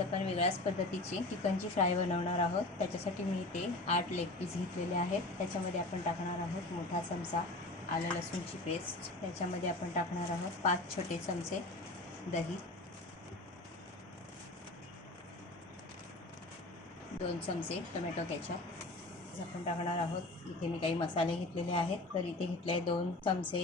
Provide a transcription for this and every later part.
आज आपण वेगळ्याच पद्धतीची चिकनची फ्राय बनवणार आहोत। त्याच्यासाठी मी इथे 8 लेग पीस घेतलेले आहेत। त्याच्यामध्ये आपण टाकणार आहोत मोठा चमचा आलं लसूणची पेस्ट। त्याच्यामध्ये आपण टाकणार आहोत 5 छोटे चमचे दही, 2 चमचे टोमॅटो केचप। आपण टाकणार आहोत इथे मी काही मसाले घेतलेले आहेत। तर इथे घेतले 2 चमचे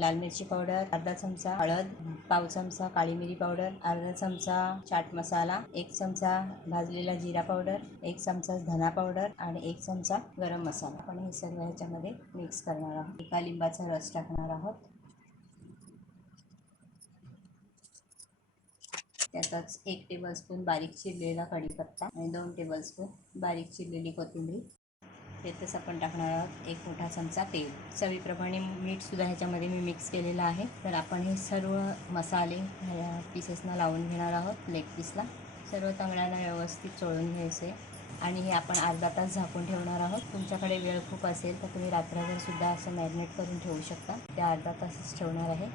लाल मिरची पावडर, अर्धा चमचा हळद, पाव चमचा काळी मिरी पावडर, अर्धा चमचा चाट मसाला, 1 चमचा भाजलेला जिरा पावडर, 1 चमचा धना पावडर आणि 1 चमचा गरम मसाला। आपण हे सर्व ह्याच्यामध्ये मिक्स करणार आहोत। एका लिंबाचा रस टाकणार आहोत। त्यातच 1 टेबलस्पून बारीक चिरलेला कढीपत्ता आणि 2 टेबलस्पून बारीक चिरलेली कोथिंबीर। त्यातच आपण टाकणार आहोत 1 मोठा चमचा तेल। चवीप्रमाणे मीठ सुद्धा ह्याच्यामध्ये मी मिक्स केलेलं आहे। तर आपण हे सर्व मसाले ह्या पीसेसना लावून घेणार आहोत। लेग पीसला सर्व तंगड्यांना व्यवस्थित चोळून घ्यायचे आणि हे आपण अर्धा तास झाकून ठेवणार आहोत। तुमच्याकडे वेळ खूप असेल तर तुम्ही रात्रभर सुद्धा असं मॅरिनेट करून ठेवू शकता। ते अर्धा तासच ठेवणार आहे।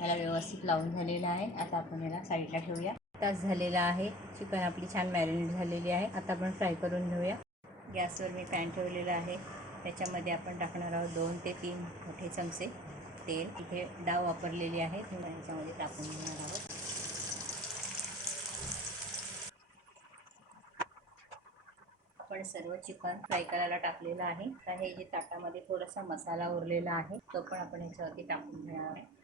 याला व्यवस्थित लावून झालेलं आहे। आता आपण याला साईडला ठेवूया। तास झालेला आहे। चिकन आपली छान मॅरिनेट झालेली आहे। आता आपण फ्राय करून घेऊया। गॅसवर मी पॅन ठेवलेला आहे। त्याच्यामध्ये आपण टाकणार आहोत 2 ते 3 मोठे चमचे तेल। इथे डाव वापरलेली आहे थोडं ह्याच्यामध्ये टाकून घेणार आहोत। आपण सर्व चिकन फ्राय करायला टाकलेलं आहे। तर हे जे ताटामध्ये थोडासा मसाला उरलेला आहे तो पण आपण ह्याच्यावरती टाकून घेणार आहे।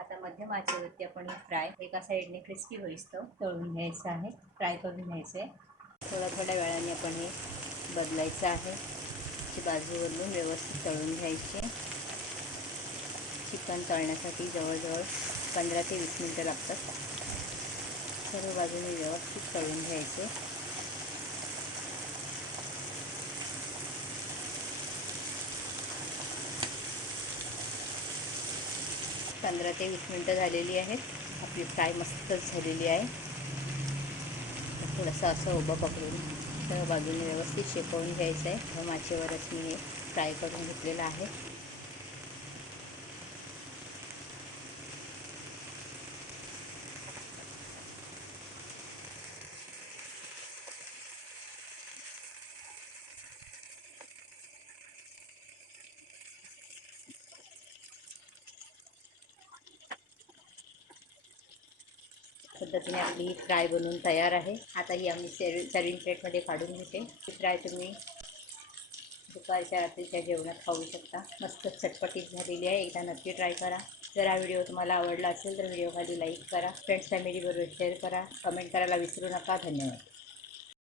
आता मध्यम आचेवरती आपण हे फ्राय एका साईडने क्रिस्पी होईस्तोवर तळून घ्यायचं आहे, फ्राय करून घ्यायचं आहे। थोड्या वेळाने आपण हे बदलायचं आहे। ची बाजू बदलून व्यवस्थित तळून घ्यायची। चिकन तळण्यासाठी जवळजवळ 15 ते 20 मिनिटं लागतात। सर्व बाजूने व्यवस्थित तळून घ्यायचे। 15 ते 20 मिनिटं झालेली आहेत। आपली फ्राय मस्तच झालेली आहे। थोडंसं असं उभं पकडून सर्व बाजूने व्यवस्थित शेकवून घ्यायचं आहे। माचेवरच मी हे फ्राय करून घेतलेलं आहे। पद्धतीने आपली फ्राय बनवून तयार आहे। आता ही आम्ही सर्विंग प्लेटमध्ये काढून घेते। ही फ्राय तुम्ही दुपारच्या रात्रीच्या जेवणात खाऊ शकता। मस्त चटपटीत झालेली आहे। एकदा नक्की ट्राय करा। जर हा व्हिडिओ तुम्हाला आवडला असेल तर व्हिडिओ खाली लाईक करा, फ्रेंड्स फॅमिलीबरोबर शेअर करा, कमेंट करायला विसरू नका। धन्यवाद।